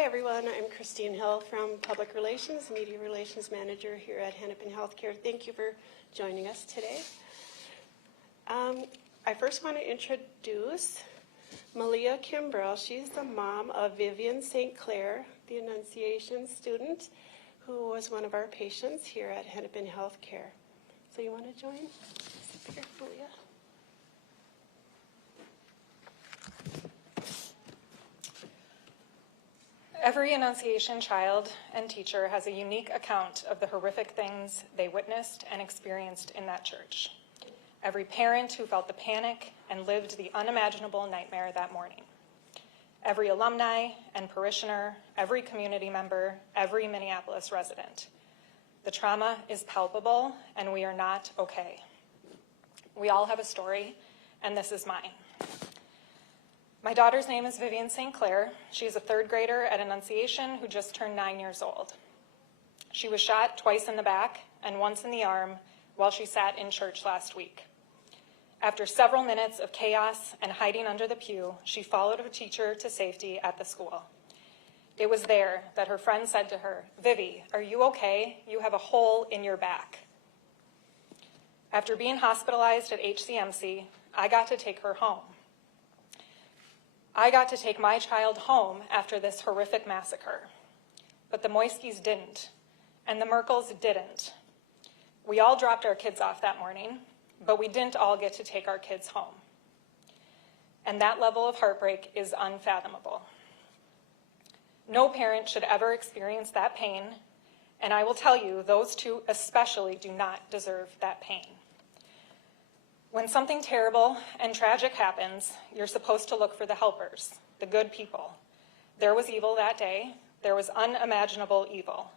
Hi everyone, I'm Christine Hill from Public Relations, Media Relations Manager here at Hennepin Healthcare. Thank you for joining us today. I first want to introduce Malia Kimbrell. She's the mom of Vivian St. Clair, the Annunciation student, who was one of our patients here at Hennepin Healthcare. So you want to join? Sit here, Malia. Every Annunciation child and teacher has a unique account of the horrific things they witnessed and experienced in that church. Every parent who felt the panic and lived the unimaginable nightmare that morning. Every alumni and parishioner, every community member, every Minneapolis resident. The trauma is palpable, and we are not okay. We all have a story, and this is mine. My daughter's name is Vivian St. Clair. She is a third grader at Annunciation who just turned 9 years old. She was shot twice in the back and once in the arm while she sat in church last week. After several minutes of chaos and hiding under the pew, she followed her teacher to safety at the school. It was there that her friend said to her, "Vivi, are you okay? You have a hole in your back." After being hospitalized at HCMC, I got to take her home. I got to take my child home after this horrific massacre, but the Moiskis didn't, and the Merkels didn't. We all dropped our kids off that morning, but we didn't all get to take our kids home. And that level of heartbreak is unfathomable. No parent should ever experience that pain, and I will tell you, those two especially do not deserve that pain. When something terrible and tragic happens, you're supposed to look for the helpers, the good people. There was evil that day. There was unimaginable evil.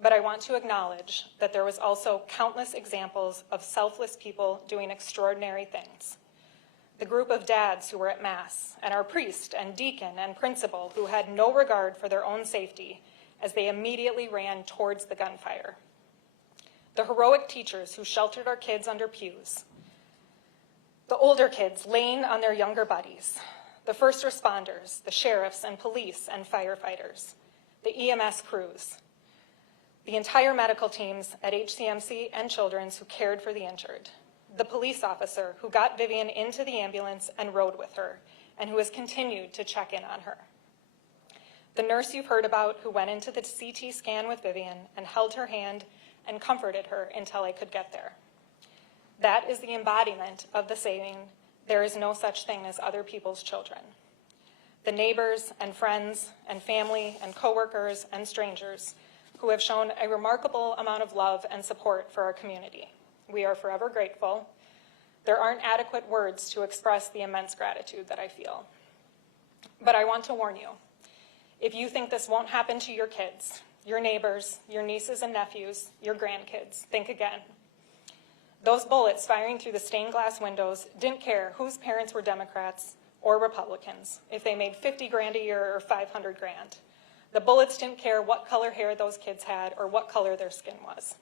But I want to acknowledge that there was also countless examples of selfless people doing extraordinary things. The group of dads who were at Mass, and our priest and deacon and principal who had no regard for their own safety as they immediately ran towards the gunfire. The heroic teachers who sheltered our kids under pews. The older kids laying on their younger buddies, the first responders, the sheriffs and police and firefighters, the EMS crews, the entire medical teams at HCMC and Children's who cared for the injured, the police officer who got Vivian into the ambulance and rode with her, and who has continued to check in on her, the nurse you've heard about who went into the CT scan with Vivian and held her hand and comforted her until I could get there. That is the embodiment of the saying, "There is no such thing as other people's children." The neighbors and friends and family and coworkers and strangers who have shown a remarkable amount of love and support for our community. We are forever grateful. There aren't adequate words to express the immense gratitude that I feel. But I want to warn you, if you think this won't happen to your kids, your neighbors, your nieces and nephews, your grandkids, think again. Those bullets firing through the stained glass windows didn't care whose parents were Democrats or Republicans, if they made 50 grand a year or 500 grand. The bullets didn't care what color hair those kids had or what color their skin was.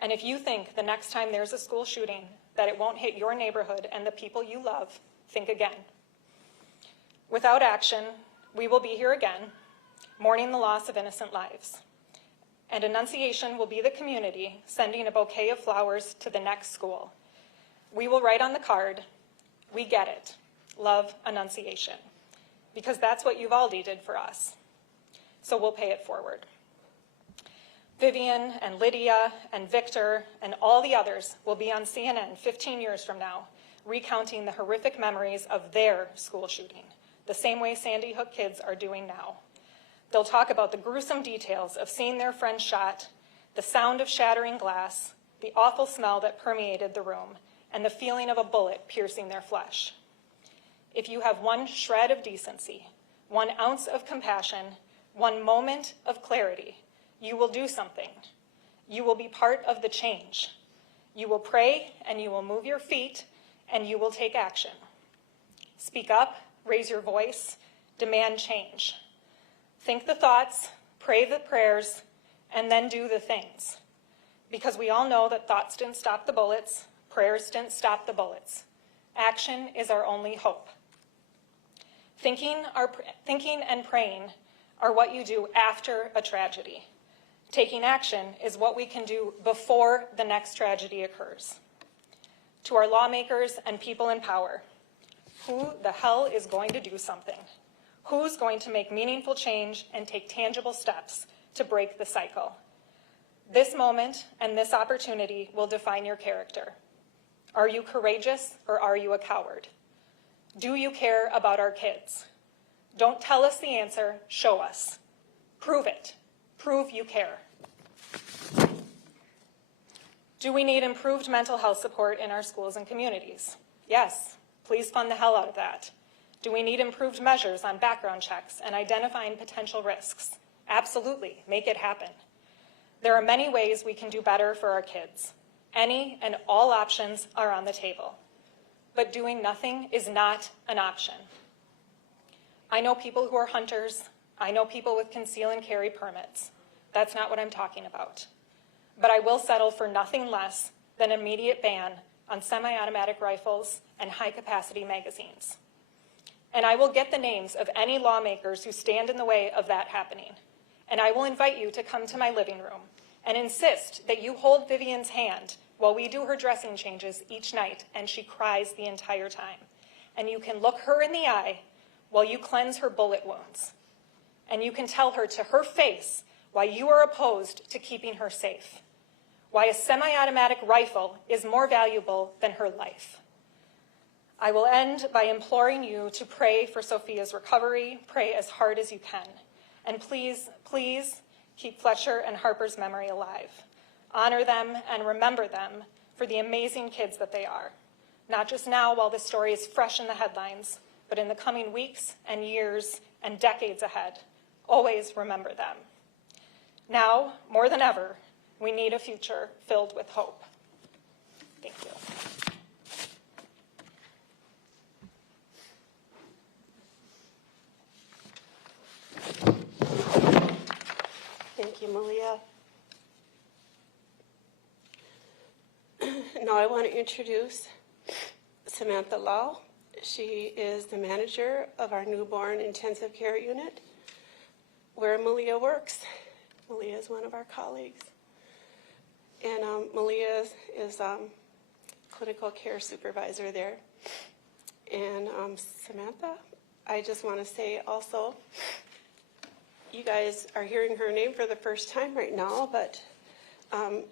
And if you think the next time there's a school shooting that it won't hit your neighborhood and the people you love, think again. Without action, we will be here again, mourning the loss of innocent lives. And Annunciation will be the community sending a bouquet of flowers to the next school. We will write on the card, "We get it. Love Annunciation." Because that's what Uvalde did for us. So we'll pay it forward. Vivian and Lydia and Victor and all the others will be on CNN 15 years from now, recounting the horrific memories of their school shooting, the same way Sandy Hook kids are doing now. They'll talk about the gruesome details of seeing their friend shot, the sound of shattering glass, the awful smell that permeated the room, and the feeling of a bullet piercing their flesh. If you have one shred of decency, 1 ounce of compassion, 1 moment of clarity, you will do something. You will be part of the change. You will pray and you will move your feet and you will take action. Speak up, raise your voice, demand change. Think the thoughts, pray the prayers, and then do the things. Because we all know that thoughts didn't stop the bullets, prayers didn't stop the bullets. Action is our only hope. Thinking and praying are what you do after a tragedy. Taking action is what we can do before the next tragedy occurs. To our lawmakers and people in power, who the hell is going to do something? Who's going to make meaningful change and take tangible steps to break the cycle? This moment and this opportunity will define your character. Are you courageous or are you a coward? Do you care about our kids? Don't tell us the answer, show us. Prove it. Prove you care. Do we need improved mental health support in our schools and communities? Yes, please fund the hell out of that. Do we need improved measures on background checks and identifying potential risks? Absolutely, make it happen. There are many ways we can do better for our kids. Any and all options are on the table. But doing nothing is not an option. I know people who are hunters. I know people with conceal and carry permits. That's not what I'm talking about. But I will settle for nothing less than an immediate ban on semi-automatic rifles and high-capacity magazines. And I will get the names of any lawmakers who stand in the way of that happening. And I will invite you to come to my living room and insist that you hold Vivian's hand while we do her dressing changes each night and she cries the entire time. And you can look her in the eye while you cleanse her bullet wounds. And you can tell her to her face why you are opposed to keeping her safe. Why a semi-automatic rifle is more valuable than her life. I will end by imploring you to pray for Sophia's recovery, pray as hard as you can. And please, please keep Fletcher and Harper's memory alive. Honor them and remember them for the amazing kids that they are. Not just now while this story is fresh in the headlines, but in the coming weeks and years and decades ahead. Always remember them. Now, more than ever, we need a future filled with hope. Thank you. Thank you, Malia. Now I want to introduce Samantha Lau. She is the manager of our newborn intensive care unit where Malia works. Malia is one of our colleagues. And Malia is Clinical Care Supervisor there. And Samantha, I just want to say also, you guys are hearing her name for the first time right now, but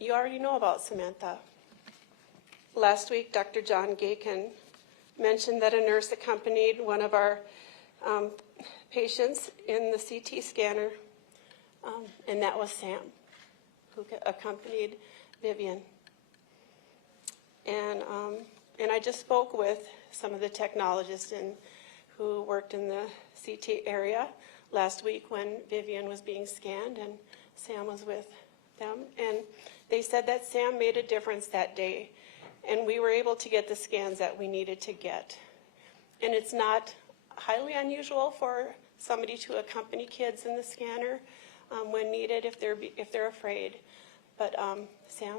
you already know about Samantha. Last week, Dr. John Gakin mentioned that a nurse accompanied one of our patients in the CT scanner, and that was Sam, who accompanied Vivian. And I just spoke with some of the technologists who worked in the CT area last week when Vivian was being scanned, and Sam was with them. And they said that Sam made a difference that day, and we were able to get the scans that we needed to get. And it's not highly unusual for somebody to accompany kids in the scanner when needed if they're afraid. But Sam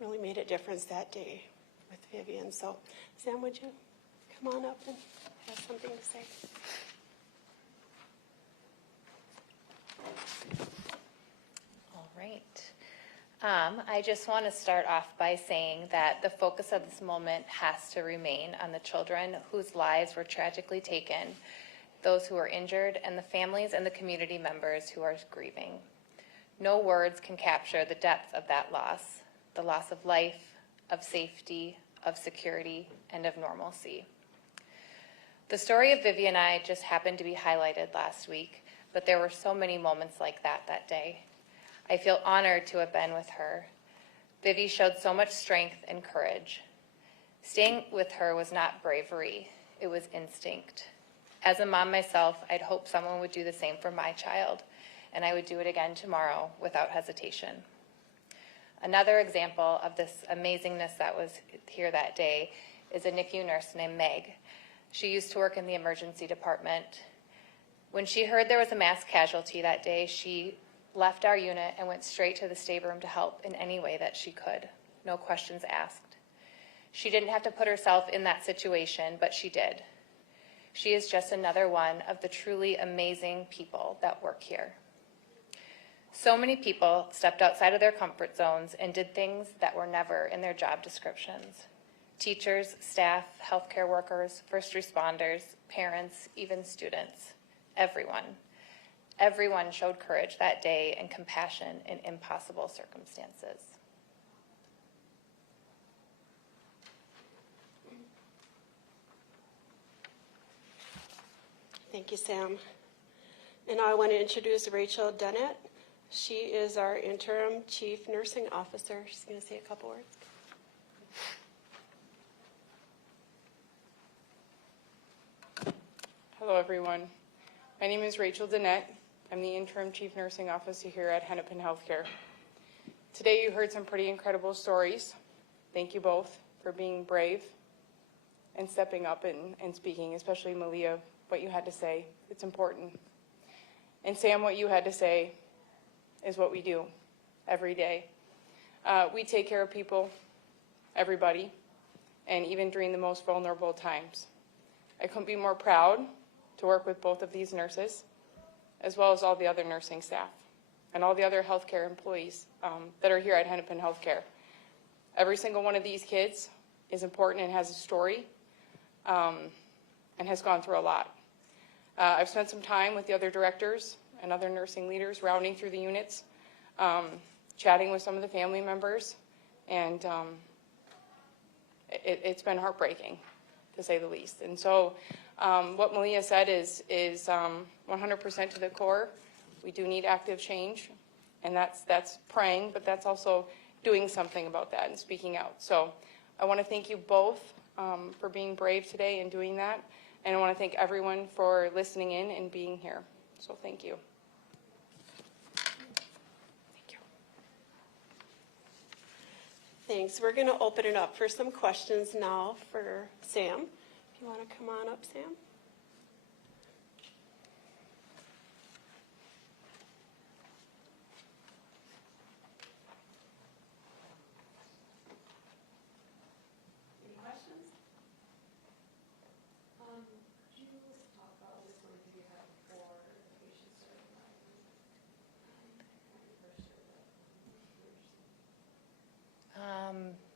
really made a difference that day with Vivian. So Sam, would you come on up and have something to say? All right. I just want to start off by saying that the focus of this moment has to remain on the children whose lives were tragically taken, those who are injured, and the families and the community members who are grieving. No words can capture the depth of that loss, the loss of life, of safety, of security, and of normalcy. The story of Vivian and I just happened to be highlighted last week, but there were so many moments like that day. I feel honored to have been with her. Vivi showed so much strength and courage. Staying with her was not bravery, it was instinct. As a mom myself, I'd hope someone would do the same for my child, and I would do it again tomorrow without hesitation. Another example of this amazingness that was here that day is a NICU nurse named Meg. She used to work in the emergency department. When she heard there was a mass casualty that day, she left our unit and went straight to the stateroom to help in any way that she could. No questions asked. She didn't have to put herself in that situation, but she did. She is just another one of the truly amazing people that work here. So many people stepped outside of their comfort zones and did things that were never in their job descriptions. Teachers, staff, healthcare workers, first responders, parents, even students, everyone. Everyone showed courage that day and compassion in impossible circumstances. Thank you, Sam. And now I want to introduce Rachel Dennett. She is our interim chief nursing officer. She's going to say a couple words. Hello, everyone. My name is Rachel Dennett. I'm the interim chief nursing officer here at Hennepin Healthcare. Today you heard some pretty incredible stories. Thank you both for being brave and stepping up and speaking, especially Malia, what you had to say. It's important. And Sam, what you had to say is what we do every day. We take care of people, everybody, and even during the most vulnerable times. I couldn't be more proud to work with both of these nurses, as well as all the other nursing staff and all the other healthcare employees that are here at Hennepin Healthcare. Every single one of these kids is important and has a story and has gone through a lot. I've spent some time with the other directors and other nursing leaders rounding through the units, chatting with some of the family members, and it's been heartbreaking, to say the least. And so what Malia said is 100% to the core. We do need active change, and that's praying, but that's also doing something about that and speaking out. So I want to thank you both for being brave today and doing that, and I want to thank everyone for listening in and being here. So thank you. Thanks. We're going to open it up for some questions now for Sam. If you want to come on up, Sam. Any questions? Could you talk about what sort of you have for patients certified?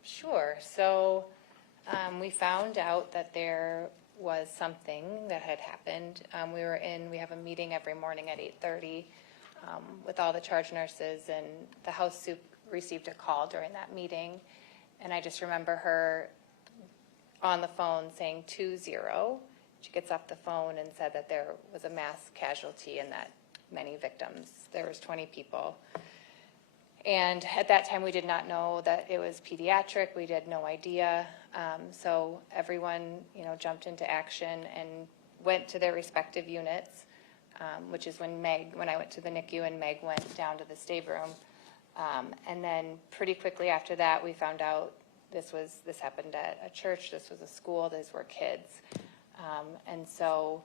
Sure. So we found out that there was something that had happened. We have a meeting every morning at 8:30 with all the charge nurses, and the house soup received a call during that meeting. And I just remember her on the phone saying 20. She gets off the phone and said that there was a mass casualty and that many victims. There was 20 people. And at that time, we did not know that it was pediatric. We had no idea. So everyone, jumped into action and went to their respective units, which is when I went to the NICU and Meg went down to the stateroom. And then pretty quickly after that, we found out this happened at a church. This was a school. These were kids. And so,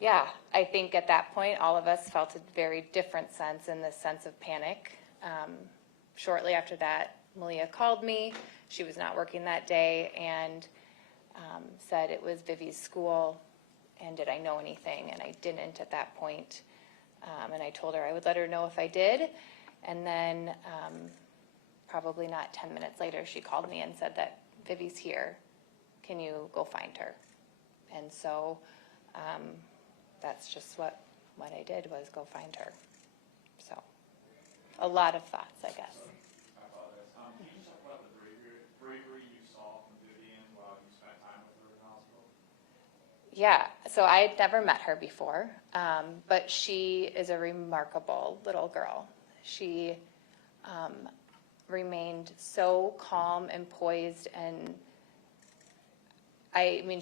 yeah, I think at that point, all of us felt a very different sense, in this sense of panic. Shortly after that, Malia called me. She was not working that day and said it was Vivi's school, and did I know anything? And I didn't at that point. And I told her I would let her know if I did. And then probably not 10 minutes later, she called me and said that Vivi's here. Can you go find her? And so that's just what I did, was go find her. So a lot of thoughts, I guess. I apologize. Can you talk about the bravery you saw from Vivian while you spent time with her in the hospital? Yeah, so I had never met her before, but she is a remarkable little girl. She remained so calm and poised, and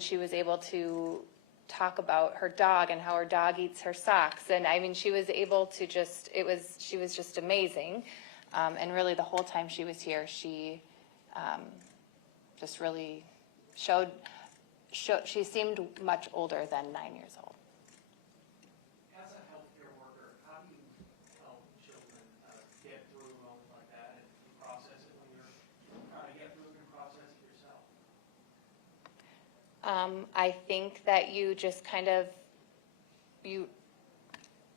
she was able to talk about her dog and how her dog eats her socks, and she was able to she was just amazing. And really the whole time she was here, she just really showed she seemed much older than 9 years old. As a healthcare worker, how do you help children get through a moment like that and process it when you're trying to get through it and process it yourself? I think that you just kind of,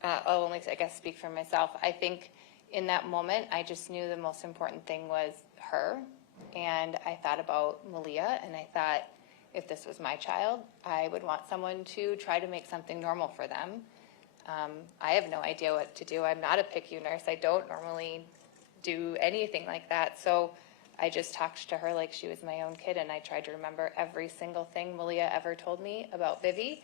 I'll only, I guess, speak for myself. I think in that moment, I just knew the most important thing was her. And I thought about Malia, and I thought, if this was my child, I would want someone to try to make something normal for them. I have no idea what to do. I'm not a PICU nurse. I don't normally do anything like that. So I just talked to her like she was my own kid, and I tried to remember every single thing Malia ever told me about Vivi.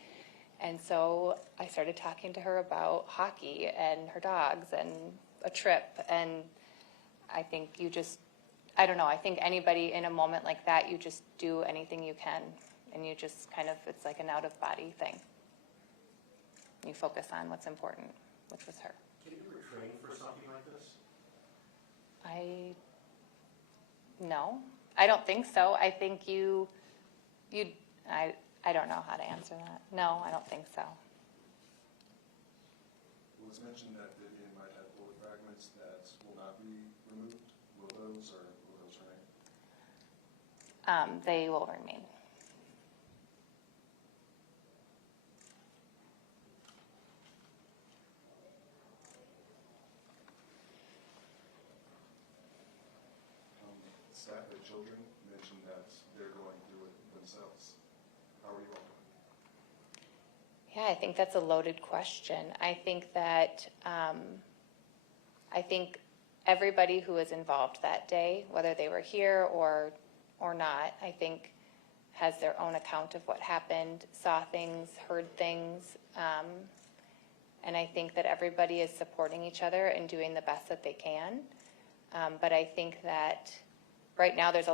And so I started talking to her about hockey and her dogs and a trip. And I think you just, I don't know, I think anybody in a moment like that, you just do anything you can. And you just kind of, it's like an out-of-body thing. You focus on what's important, which was her. Can you ever train for something like this? No, I don't think so. I think I don't know how to answer that. No, I don't think so. It was mentioned that Vivian might have bullet fragments that will not be removed. Will those remain? They will remain. Staff and children mentioned that they're going through it themselves. How are you all doing? Yeah, I think that's a loaded question. I think that everybody who was involved that day, whether they were here or not, I think has their own account of what happened, saw things, heard things, and I think that everybody is supporting each other and doing the best that they can. But I think that right now there's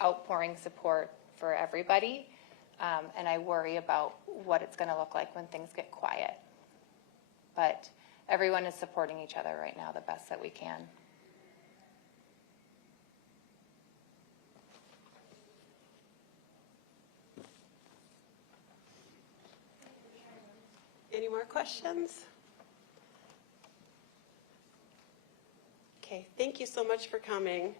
outpouring support for everybody. And I worry about what it's going to look like when things get quiet. But everyone is supporting each other right now the best that we can. Any more questions? Okay, thank you so much for coming.